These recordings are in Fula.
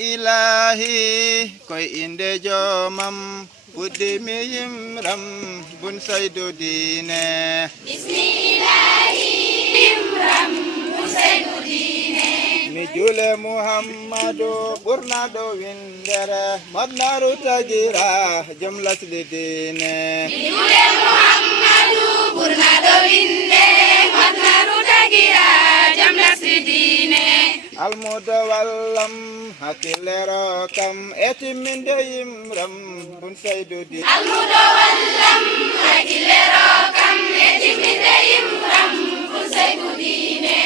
ilahi koy inde jomam buddi mi yimram bun saydu diine bismillahi yimram bun saydu diine mi jule muhammadu ɓurnaɗo windere modnaru tagira jom lasli diine mi jule muhammadu ɓurnaɗo windere modnaru tagira jom lasli diine almudo wallam hakkilero kam etimminde yimram bun saydu diine almudo wallam hakkilero kam etimminde yimram bun saydu diine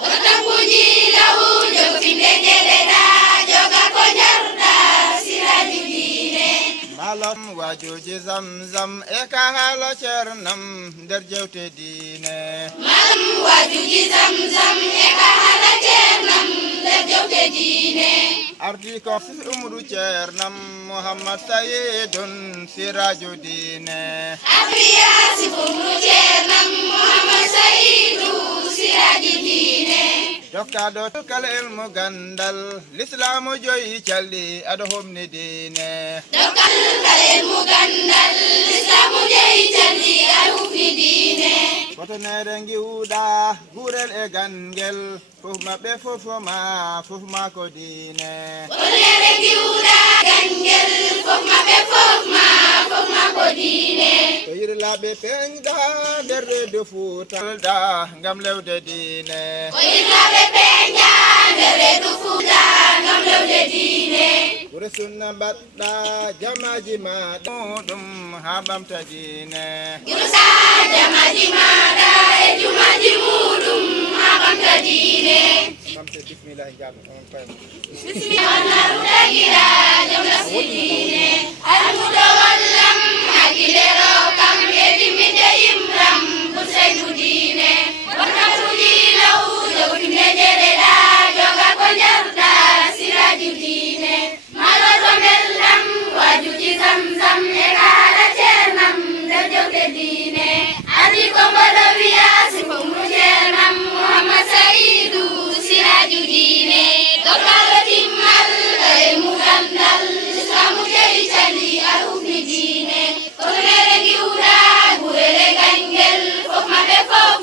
wotakuji lahu jofinde jeɗeɗa joga ko jarɗa siraji diine malam wajuji zamzam e ka haala ceernam nder jewte diine malam wajuji zamzam e ka haala ceernam nder jewte diine ardi ko umru ceernam muhammad sayidun siraju diine abriya sifumru ceernam muhammad sayidu siraji diine jokkaɗo kal ilmu gandal l'islamu joyi calli aɗa homni diine dokkal kal ilmu gandal l'islamu joyi calli aɗa hufni diine kotonere giwɗa gurel e gangel fof maɓɓe fof ma ko diine kotonere giwɗa gangel fof maɓɓe fof ma ko diine to yirlaɓe peñɗa nder redu fuutalɗa gam lewde diine ko yirlaɓe peñɗa nder redu fuuta gam lewde diine ɓure sunna mbaɗɗa jamaji maɗa ɗum ha ɓamta diine yurusa jamaji maɗa e jumaji muɗum ha ɓamta diine ɓamte bismillahi jaɓa on payma bismillahi tagira jom lasli diine almudo wallam hakkilero kam e timminde yimram bun saydu diine wontatuji law jofinde jeɗeɗa joga ko jarɗa siraji diine maloto belɗam wajuji zamzam e kaala ceernam nder jewte diine adi ko mboɗo wiya sifomru ceernam muhammad saidu siraju diine dokkalo timmal elmu gandal islamu jeyi cali alhufni diine kotonere giwɗa gurele gangel fof maɓɓe fof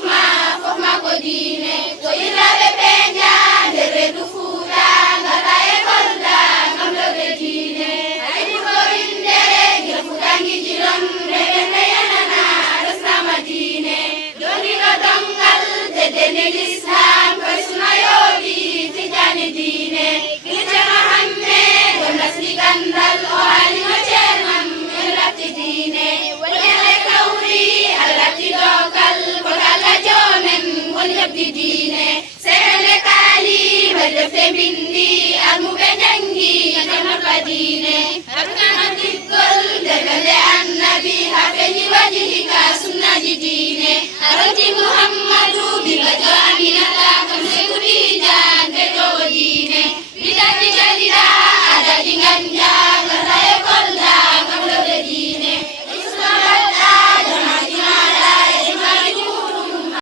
ma ko diine to yirlaɓe peña nder redu fuuta gaɗa e kolda gam lewde diine hayɓuɗo windere gila futangiji ɗon reɓende yanana resnama diine donino dongal teddene l'islam koye suna yooɓi tijani diine gilceno hamme ɗon lasli gandal o haalino ceernam en latti diine wonere kawri allatti dokal koto allah jomen woni heɓdi diine seende kaali ɓe defte bindi almuɓe jangi janotba diine harkano diggol nder ɓerde annabi ha feñi waji hika sunnaji diine aronti muhammadu bigajo aminata